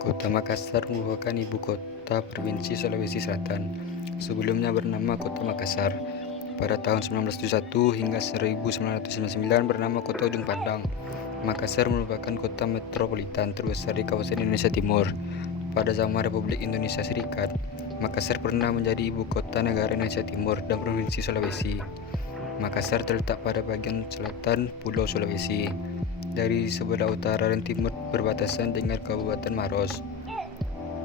Kota Makassar merupakan ibu kota Provinsi Sulawesi Selatan. Sebelumnya bernama Kota Makassar. Pada tahun 1971 hingga 1999 bernama Kota Ujung Pandang. Makassar merupakan kota metropolitan terbesar di kawasan Indonesia Timur. Pada zaman Republik Indonesia Serikat, Makassar pernah menjadi ibu kota negara Indonesia Timur dan Provinsi Sulawesi. Makassar terletak pada bagian selatan Pulau Sulawesi. Dari sebelah utara dan timur berbatasan dengan Kabupaten Maros.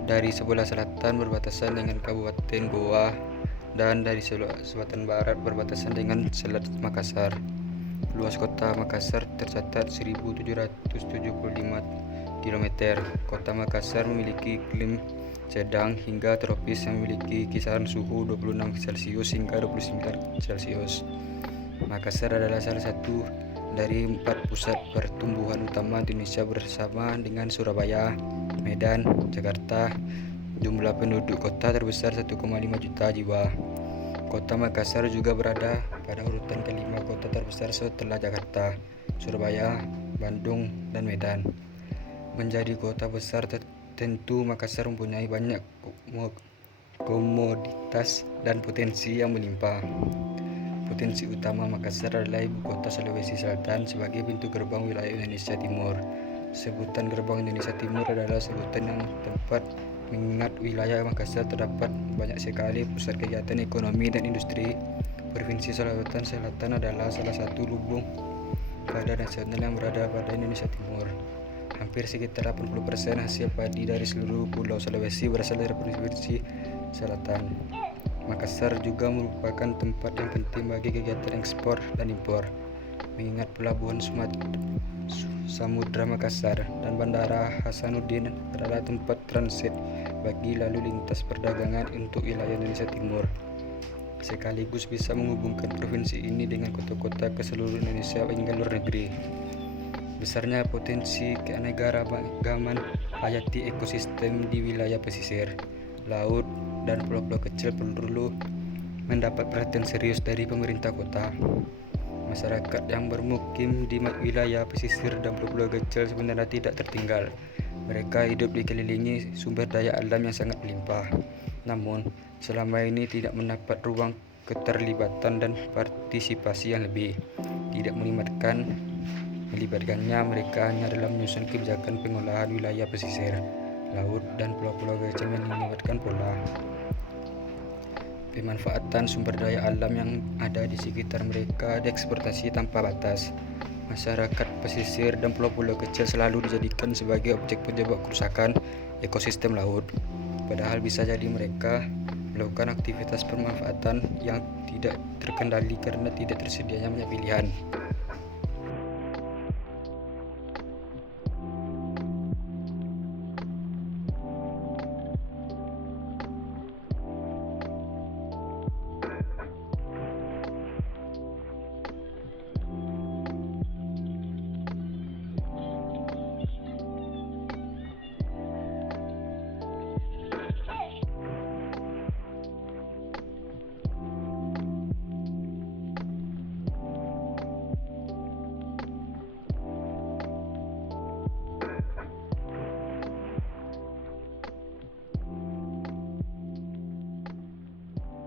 Dari sebelah selatan berbatasan dengan Kabupaten Goa, dan dari selatan barat berbatasan dengan Selat Makassar. Luas kota Makassar tercatat 1.775 km. Kota Makassar memiliki iklim sedang hingga tropis yang memiliki kisaran suhu 26 Celcius hingga 29 Celcius. Makassar adalah salah satu dari 4 pusat pertumbuhan utama Indonesia bersama dengan Surabaya, Medan, Jakarta. Jumlah penduduk kota terbesar 1,5 juta jiwa. Kota Makassar juga berada pada urutan kelima kota terbesar setelah Jakarta, Surabaya, Bandung, dan Medan. Menjadi kota besar tentu Makassar mempunyai banyak komoditas dan potensi yang melimpah. Potensi utama Makassar adalah ibu kota Sulawesi Selatan sebagai pintu gerbang wilayah Indonesia Timur. Sebutan gerbang Indonesia Timur adalah sebutan yang tepat mengingat wilayah Makassar terdapat banyak sekali pusat kegiatan ekonomi dan industri. Provinsi Sulawesi Selatan adalah salah satu lumbung padi nasional yang berada pada Indonesia Timur. Hampir sekitar 80% hasil padi dari seluruh Pulau Sulawesi berasal dari Provinsi Selatan. Makassar juga merupakan tempat yang penting bagi kegiatan ekspor dan impor, mengingat pelabuhan Samudra Makassar dan Bandara Hasanuddin adalah tempat transit bagi lalu lintas perdagangan untuk wilayah Indonesia Timur, sekaligus bisa menghubungkan provinsi ini dengan kota-kota ke seluruh Indonesia hingga luar negeri. Besarnya potensi keanekaragaman hayati ekosistem di wilayah pesisir, laut, dan pulau-pulau kecil perlu mendapat perhatian serius dari pemerintah kota. Masyarakat yang bermukim di wilayah pesisir dan pulau-pulau kecil sebenarnya tidak tertinggal. Mereka hidup dikelilingi sumber daya alam yang sangat melimpah. Namun, selama ini tidak mendapat ruang keterlibatan dan partisipasi yang lebih. Tidak melibatkannya, mereka hanya dalam menyusun kebijakan pengolahan wilayah pesisir, laut, dan pulau-pulau kecil yang melibatkan pola pemanfaatan sumber daya alam yang ada di sekitar mereka dieksploitasi tanpa batas. Masyarakat pesisir dan pulau-pulau kecil selalu dijadikan sebagai objek penyebab kerusakan ekosistem laut. Padahal bisa jadi mereka melakukan aktivitas pemanfaatan yang tidak terkendali karena tidak tersedianya banyak pilihan.